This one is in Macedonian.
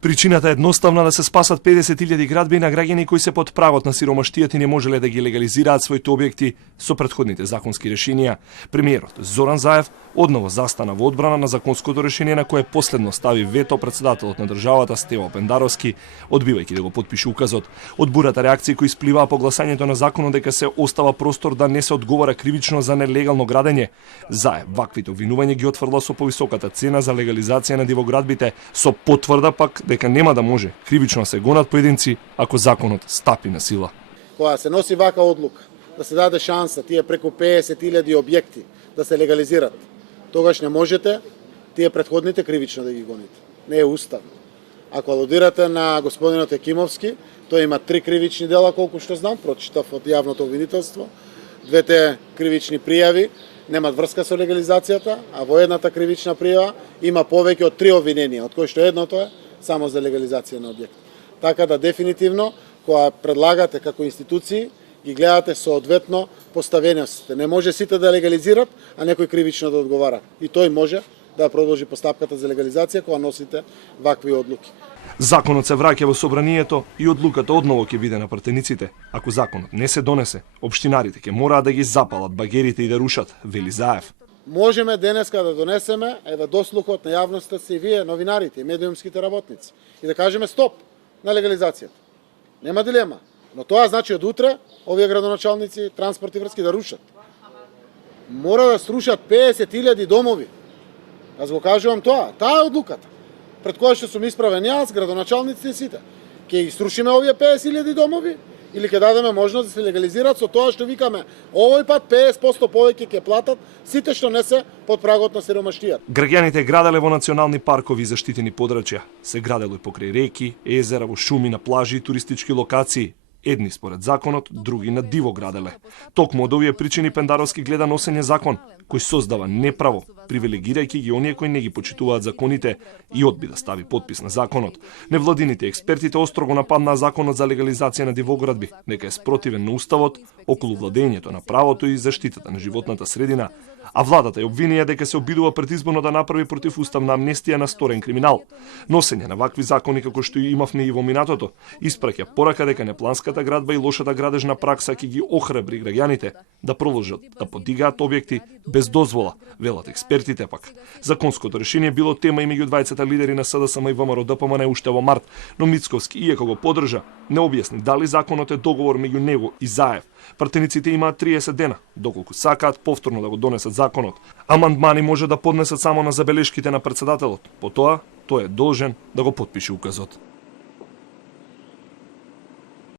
Причината е едноставна да се спасат 50.000 градби на граѓани кои се под прагот на сиромаштијата и не можеле да ги легализираат своите објекти со претходните законски решенија. Премиерот Зоран Заев одново застана во одбрана на законското решение на кое последно стави вето председателот на државата Стево Пендаровски, одбивајќи да го потпише указот. Од бурата реакции кои испливаа по гласањето на законот дека се остава простор да не се одговара кривично за нелегално градење, Заев ваквите обвинувања ги отфрла со повисоката цена за легализација на дивоградбите, со потврда пак дека нема да може кривично се гонат поединци ако законот стапи на сила. Кога се носи вака одлука, да се даде шанса тие преку 50.000 објекти да се легализират, тогаш не можете тие претходните кривично да ги гоните. Не е уставно. Ако алудирате на господинот Екимовски, тој има 3 кривични дела, колку што знам, прочитав од јавното обвинителство. Двете кривични пријави немат врска со легализацијата, а во едната кривична пријава има повеќе од 3 обвиненија, од кои што едното е само за легализација на објект. Така да дефинитивно, кога предлагате како институции, ги гледате соодветно поставеностите. Не може сите да легализират, а некој кривично да одговара. И тој може да продолжи постапката за легализација кога носите вакви одлуки. Законот се враќа во собранието и одлуката одново ќе биде на пратениците. Ако законот не се донесе, општинарите ќе мораат да ги запалат багерите и да рушат, вели Заев. Можеме денеска да донесеме дослухот на јавноста си вие, новинарите и медиумските работници, и да кажеме стоп на легализацијата. Нема дилема. Но тоа значи од утре овие градоначалници, транспорт и врски да рушат. Мора да срушат 50.000 домови. Аз го кажувам тоа. Таа е одлуката. Пред која што сум исправен јас, градоначалниците и сите. Ќе ги срушиме овие 50.000 домови или ќе дадеме можност да се легализираат со тоа што викаме овој пат 50% повеќе ќе платат сите што не се под прагот на сиромаштијата. Граѓаните граделе во национални паркови и заштитени подрачја. Се градело и покрај реки, езера, во шуми, на плажи и туристички локации. Едни според законот, други на диво граделе. Токму од овие причини Пендаровски гледа носење закон, кој создава неправо, привилегирајќи ги оние кои не ги почитуваат законите и одби да стави подпис на законот. Невладините експертите остро го нападнаа законот за легализација на дивоградби, дека е спротивен на уставот, околу владењето на правото и заштитата на животната средина, а владата ја обвинија дека се обидува предизборно да направи противуставна амнестија на сторен криминал. Носење на вакви закони како што имавме и во минатото, испраќа порака дека непланската градба и лошата градежна пракса ќе ги охрабри граѓаните да продолжат да подигаат објекти без дозвола, велат експертите пак. Законското решение било тема и меѓу двајцата лидери на СДСМ и ВМРО ДПМН уште во март, но Мицковски, иако го поддржа, не објасни дали законот е договор меѓу него и Заев. Пратениците имаат 30 дена, доколку сакаат повторно да го донесат законот. Амандмани може да поднесат само на забелешките на председателот. Потоа, тој е должен да го потпише указот.